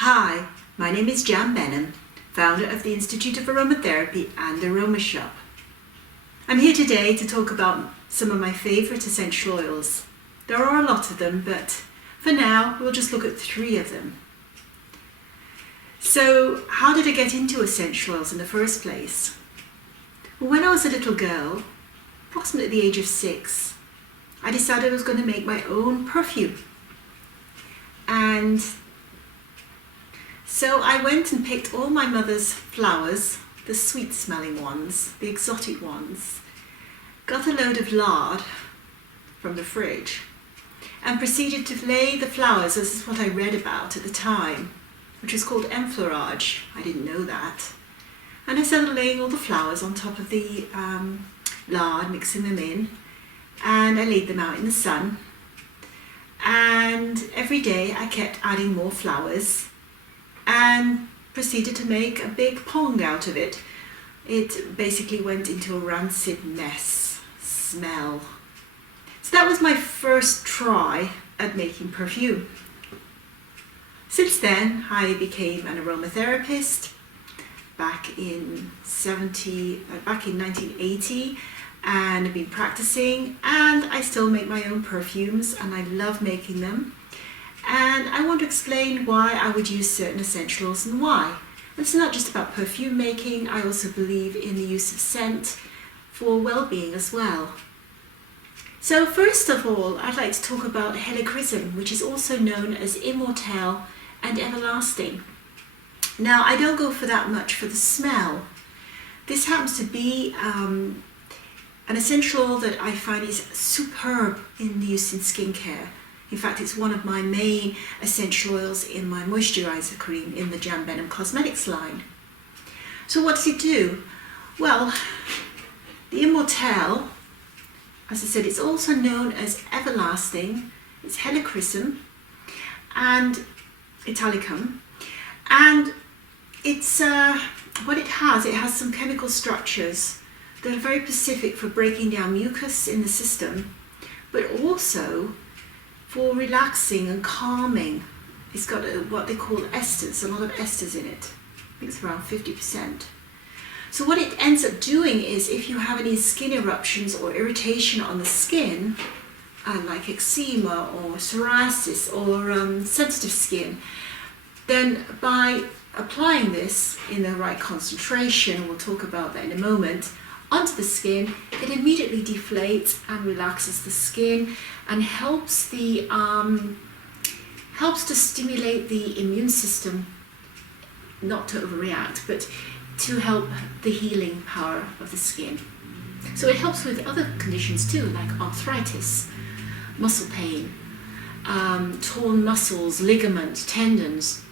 Hi, my name is Jasmine, founder of the Institute of Aromatherapy and Aroma Shop. I'm here today to talk about some of my favourite essential oils. There are a lot of them, but for now we'll just look at 3 of them. So, how did I get into essential oils in the first place? Well, when I was a little girl, approximately the age of 6, I decided I was going to make my own perfume. And so I went and picked all my mother's flowers, the sweet smelling ones, the exotic ones, got a load of lard from the fridge and proceeded to lay the flowers, this is what I read about at the time, which was called enfleurage. I didn't know that. And I started laying all the flowers on top of the lard, mixing them in, and I laid them out in the sun. And every day I kept adding more flowers and proceeded to make a big pong out of it. It basically went into a rancid mess smell. So that was my first try at making perfume. Since then, I became an aromatherapist back in 1980, and I've been practicing, and I still make my own perfumes and I love making them. And I want to explain why I would use certain essentials and why. It's not just about perfume making, I also believe in the use of scent for well-being as well. So first of all, I'd like to talk about Helichrysum, which is also known as Immortelle and Everlasting. Now, I don't go for that much for the smell. This happens to be an essential oil that I find is superb in use in skincare. In fact, it's one of my main essential oils in my moisturizer cream in the Jasmine Cosmetics line. So what does it do? Well, the Immortelle, as I said, it's also known as Everlasting. It's Helichrysum and Italicum. And it's what it has some chemical structures that are very specific for breaking down mucus in the system, but also for relaxing and calming. It's got what they call esters, a lot of esters in it. I think it's around 50%. So what it ends up doing is, if you have any skin eruptions or irritation on the skin, like eczema or psoriasis or sensitive skin, then by applying this in the right concentration, we'll talk about that in a moment, onto the skin, it immediately deflates and relaxes the skin and helps to stimulate the immune system, not to overreact, but to help the healing power of the skin. So it helps with other conditions too, like arthritis, muscle pain, torn muscles, ligaments, tendons,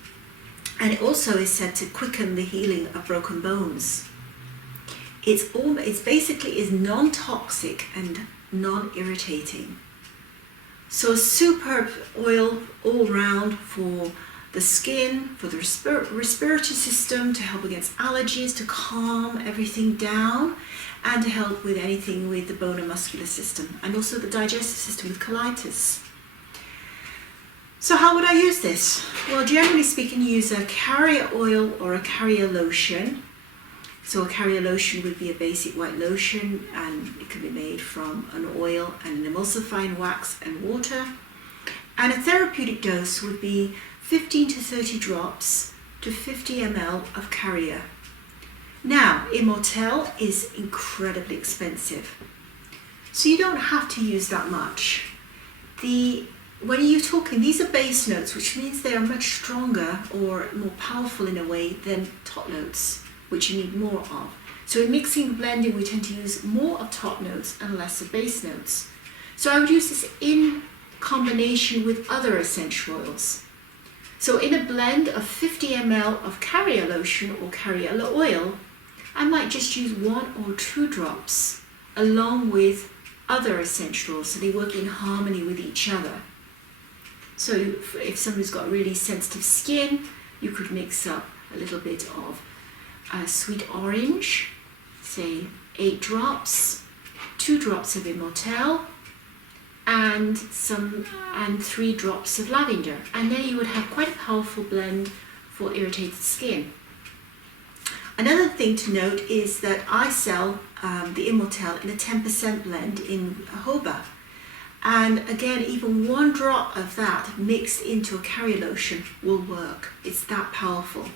and it also is said to quicken the healing of broken bones. It's basically is non-toxic and non-irritating. So a superb oil all round for the skin, for the respiratory system, to help against allergies, to calm everything down, and to help with anything with the bone and muscular system, and also the digestive system with colitis. So how would I use this? Well, generally speaking, you use a carrier oil or a carrier lotion. So a carrier lotion would be a basic white lotion, and it can be made from an oil and an emulsifying wax and water. And a therapeutic dose would be 15 to 30 drops to 50 ml of carrier. Now, Immortelle is incredibly expensive, so you don't have to use that much. When you're talking, these are base notes, which means they are much stronger or more powerful in a way than top notes, which you need more of. So in mixing and blending, we tend to use more of top notes and less of base notes. So I would use this in combination with other essential oils. So in a blend of 50 ml of carrier lotion or carrier oil, I might just use 1 or 2 drops along with other essential oils, so they work in harmony with each other. So if somebody's got really sensitive skin, you could mix up a little bit of sweet orange, say 8 drops, 2 drops of Immortelle, and 3 drops of lavender, and there you would have quite a powerful blend for irritated skin. Another thing to note is that I sell the Immortelle in a 10% blend in jojoba. And again, even one drop of that mixed into a carrier lotion will work. It's that powerful.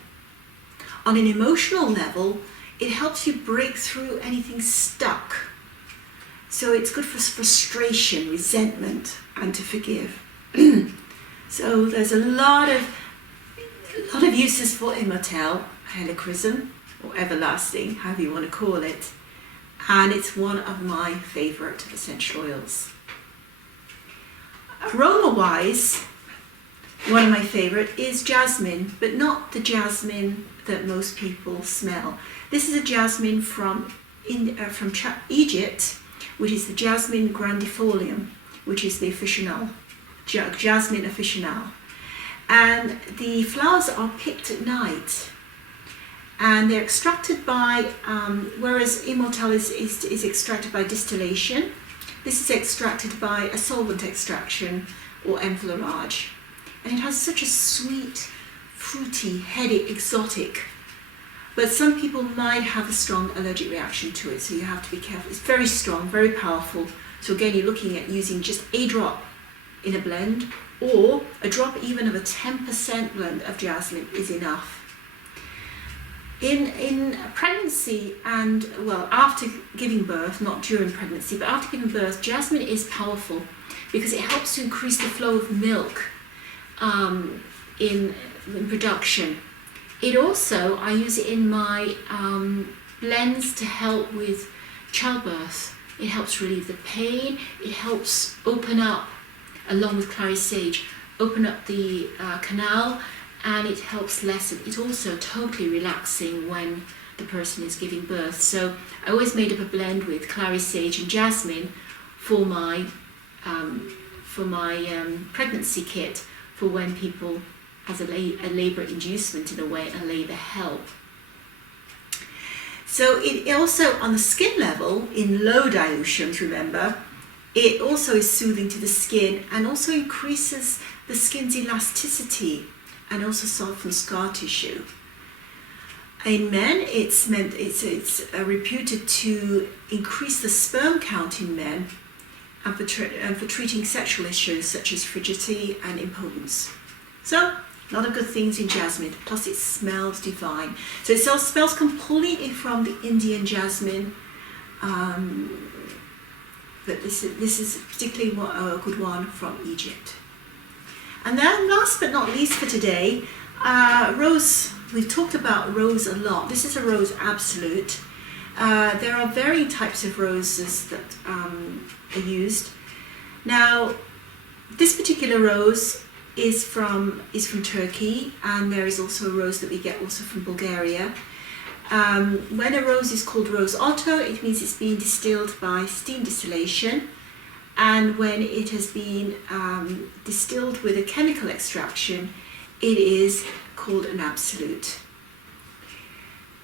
On an emotional level, it helps you break through anything stuck. So it's good for frustration, resentment, and to forgive. So there's a lot of uses for Immortelle, Helichrysum, or everlasting, however you want to call it. And it's one of my favorite essential oils. Aroma-wise, one of my favorite is jasmine, but not the jasmine that most people smell. This is a jasmine from Egypt, which is the Jasmine grandifolium, which is the officinal, Jasmine officinal. And the flowers are picked at night, and they're extracted by, whereas Immortelle is extracted by distillation, this is extracted by a solvent extraction or enfleurage. And it has such a sweet, fruity, heady, exotic. But some people might have a strong allergic reaction to it, so you have to be careful. It's very strong, very powerful. So again, you're looking at using just a drop in a blend, or a drop even of a 10% blend of jasmine is enough. In pregnancy and, well, after giving birth, not during pregnancy, but after giving birth, jasmine is powerful because it helps to increase the flow of milk in production. It also, I use it in my blends to help with childbirth. It helps relieve the pain. It helps open up, along with clary sage, open up the canal, and it helps lessen. It's also totally relaxing when the person is giving birth. So I always made up a blend with clary sage and jasmine for my pregnancy kit, for when people, as a labour inducement in a way, a labour help. So it also, on the skin level, in low dilutions, remember, it also is soothing to the skin and also increases the skin's elasticity and also softens scar tissue. In men, it's reputed to increase the sperm count in men and for treating sexual issues such as frigidity and impotence. So, a lot of good things in jasmine, plus it smells divine. So it smells completely from the Indian jasmine, but this is particularly a good one from Egypt. And then last but not least for today, rose. We've talked about rose a lot. This is a rose absolute. There are varying types of roses that are used. Now, this particular rose is from Turkey, and there is also a rose that we get also from Bulgaria. When a rose is called rose otto, it means it's been distilled by steam distillation, and when it has been distilled with a chemical extraction, it is called an absolute.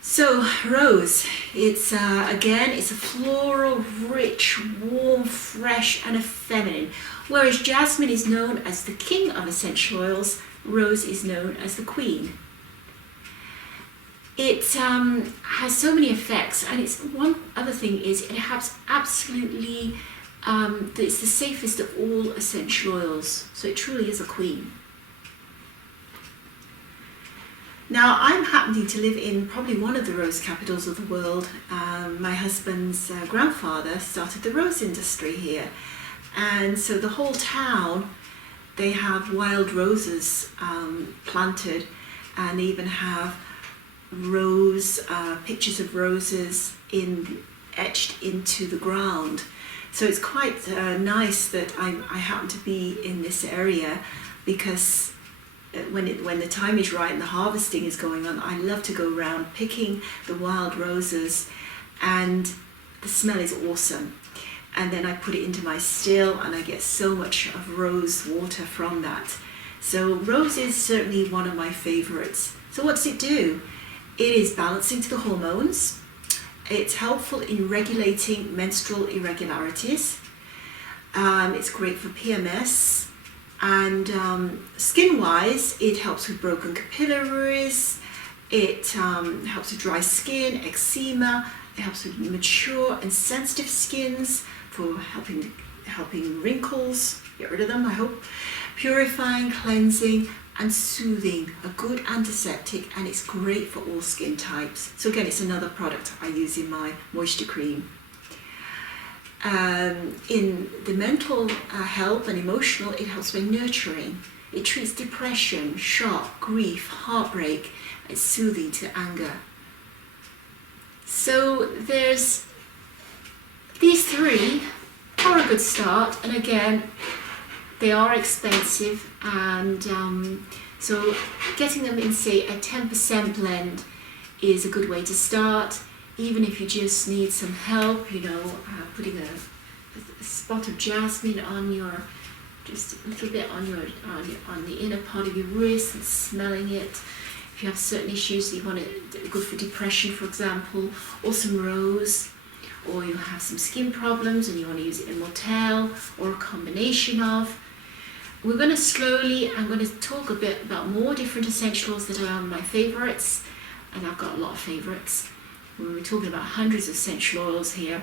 So rose, it's again, it's a floral, rich, warm, fresh, and a feminine. Whereas jasmine is known as the king of essential oils, rose is known as the queen. It has so many effects, and it's one other thing is it has absolutely, it's the safest of all essential oils. So it truly is a queen. Now, I'm happening to live in probably one of the rose capitals of the world. My husband's grandfather started the rose industry here. And so the whole town, they have wild roses planted, and they even have pictures of roses etched into the ground. So it's quite nice that I happen to be in this area, because when the time is right and the harvesting is going on, I love to go around picking the wild roses, and the smell is awesome. And then I put it into my still, and I get so much of rose water from that. So rose is certainly one of my favorites. So what does it do? It is balancing to the hormones. It's helpful in regulating menstrual irregularities. It's great for PMS. And skin-wise, it helps with broken capillaries, it helps with dry skin, eczema, it helps with mature and sensitive skins for helping wrinkles, get rid of them I hope, purifying, cleansing and soothing, a good antiseptic, and it's great for all skin types. So again, it's another product I use in my moisture cream. In the mental health and emotional, it helps by nurturing. It treats depression, shock, grief, heartbreak. It's soothing to anger. So there's these three are a good start, and again, they are expensive, and so getting them in, say, a 10% blend is a good way to start. Even if you just need some help, putting a spot of jasmine on your, just a little bit on the inner part of your wrist, and smelling it. If you have certain issues that you want it good for depression, for example, or some rose, or you have some skin problems and you want to use Immortelle, or a combination of. I'm going to talk a bit about more different essential oils that are my favourites, and I've got a lot of favourites. We're talking about hundreds of essential oils here,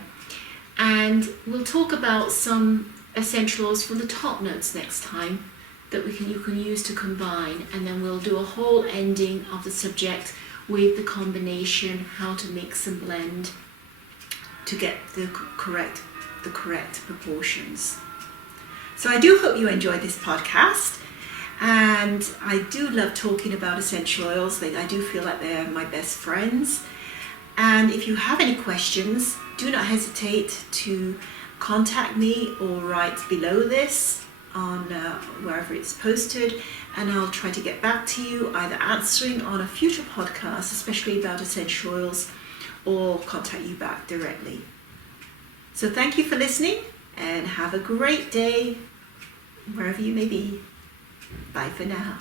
and we'll talk about some essential oils from the top notes next time that you can use to combine, and then we'll do a whole ending of the subject with the combination, how to mix and blend to get the correct proportions. So I do hope you enjoyed this podcast, and I do love talking about essential oils. I do feel like they're my best friends. And if you have any questions, do not hesitate to contact me or write below this on wherever it's posted, and I'll try to get back to you, either answering on a future podcast, especially about essential oils, or contact you back directly. So thank you for listening, and have a great day wherever you may be. Bye for now.